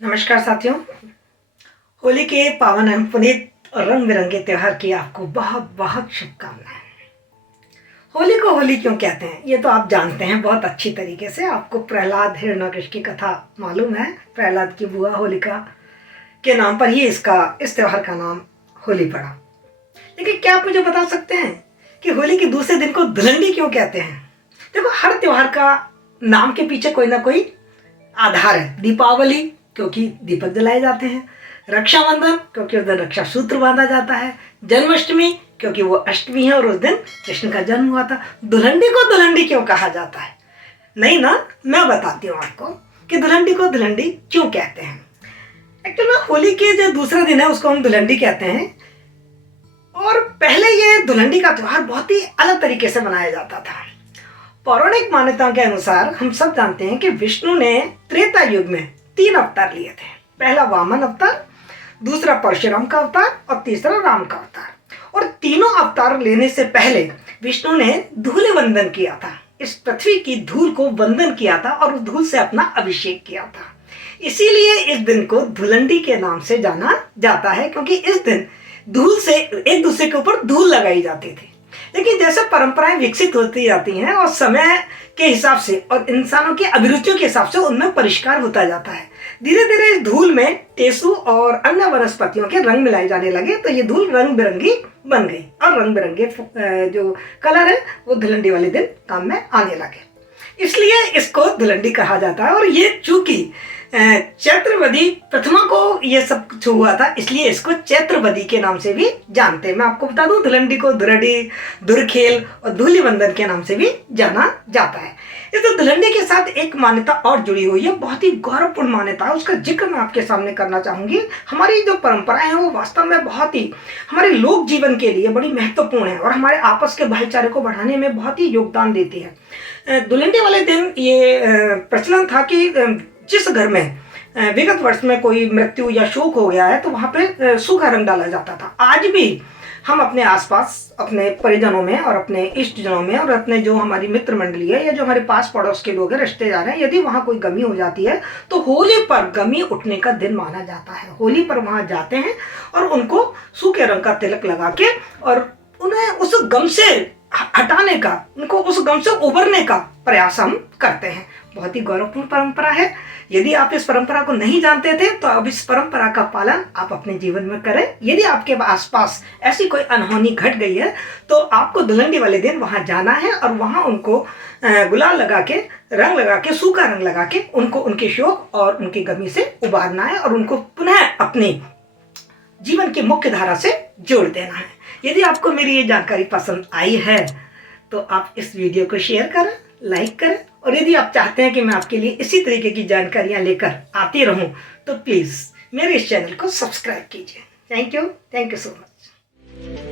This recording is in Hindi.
नमस्कार साथियों। होली के पावन एवं पुनीत और रंग बिरंगे त्योहार की आपको बहुत बहुत शुभकामनाएं। होली को होली क्यों कहते हैं ये तो आप जानते हैं बहुत अच्छी तरीके से। आपको प्रहलाद हिरण्यकशिप की कथा मालूम है। प्रहलाद की बुआ होलिका के नाम पर ही इस त्योहार का नाम होली पड़ा। लेकिन क्या आप मुझे बता सकते हैं कि होली के दूसरे दिन को धुलंडी क्यों कहते हैं? देखो, हर त्योहार का नाम के पीछे कोई ना कोई आधार है। दीपावली क्योंकि दीपक जलाए जाते हैं, रक्षाबंधन क्योंकि उस दिन रक्षा सूत्र बांधा जाता है, जन्माष्टमी क्योंकि वो अष्टमी है और उस दिन कृष्ण का जन्म हुआ था। धुलंडी को धुलंडी क्यों कहा जाता है? नहीं ना, मैं बताती हूँ आपको कि धुलंडी को धुलंडी क्यों कहते हैं। एक्चुअली होली के जो दूसरा दिन है उसको हम धुलंडी कहते हैं। और पहले ये धुलंडी का त्योहार बहुत ही अलग तरीके से मनाया जाता था। पौराणिक मान्यताओं के अनुसार हम सब जानते हैं कि विष्णु ने त्रेता युग में 3 अवतार लिए थे। पहला वामन अवतार, दूसरा परशुराम का अवतार और तीसरा राम का अवतार। और तीनों अवतार लेने से पहले विष्णु ने धूल वंदन किया था। इस पृथ्वी की धूल को वंदन किया था और उस धूल से अपना अभिषेक किया था। इसीलिए इस दिन को धुलंडी के नाम से जाना जाता है, क्योंकि इस दिन धूल से एक दूसरे के ऊपर धूल लगाई जाती थी। लेकिन जैसे परंपराएं विकसित होती जाती हैं और समय के हिसाब से और इंसानों की अभिरुचियों के हिसाब से उनमें परिष्कार होता जाता है, धीरे धीरे इस धूल में टेसु और अन्य वनस्पतियों के रंग मिलाए जाने लगे, तो ये धूल रंग बिरंगी बन गई और रंग बिरंगे जो कलर है वो धुलंडी वाले दिन काम में आने लगे। इसलिए इसको धुलंडी कहा जाता है। और ये चूंकि चैत्रवदी प्रथमा को ये सब कुछ हुआ था, इसलिए इसको चैत्रवदी के नाम से भी जानते हैं। मैं आपको बता दूं, धुलंडी को धुरडी, धुरखेल और धूलिवंदन के नाम से भी जाना जाता है। इस धुलंडी के साथ एक मान्यता और जुड़ी हुई है, बहुत ही गौरवपूर्ण मान्यता है। उसका जिक्र मैं आपके सामने करना चाहूंगी। हमारी जो परंपराएं हैं वो वास्तव में बहुत ही हमारे लोक जीवन के लिए बड़ी महत्वपूर्ण है और हमारे आपस के भाईचारे को बढ़ाने में बहुत ही योगदान देती है। धुलंडी वाले दिन ये प्रचलन था कि जिस घर में विगत वर्ष में कोई मृत्यु या शोक हो गया है तो वहां पे सूखा रंग डाला जाता था। आज भी हम अपने आसपास अपने परिजनों में और अपने इष्टजनों में और अपने जो हमारी मित्र मंडली है या जो हमारे पास पड़ोस के लोग हैं, रिश्तेदार हैं, यदि वहाँ कोई गमी हो जाती है तो होली पर गमी उठने का दिन माना जाता है। होली पर वहाँ जाते हैं और उनको सूखे रंग का तिलक लगा के और उन्हें उस गम से हटाने का, उनको उस गम से उबरने का प्रयास हम करते हैं। बहुत ही गौरवपूर्ण परंपरा है। यदि आप इस परंपरा को नहीं जानते थे तो अब इस परंपरा का पालन आप अपने जीवन में करें। यदि आपके आसपास ऐसी कोई अनहोनी घट गई है तो आपको धुलंडी वाले दिन वहां जाना है और वहां उनको गुलाल लगा के, रंग लगा के, सूखा रंग लगा के उनको उनके शोक और उनकी गमी से उबारना है और उनको पुनः अपनी जीवन की मुख्य धारा से जोड़ देना है। यदि आपको मेरी ये जानकारी पसंद आई है तो आप इस वीडियो को शेयर करें, लाइक करें, और यदि आप चाहते हैं कि मैं आपके लिए इसी तरीके की जानकारियां लेकर आती रहूं तो प्लीज़ मेरे इस चैनल को सब्सक्राइब कीजिए। Thank you so much.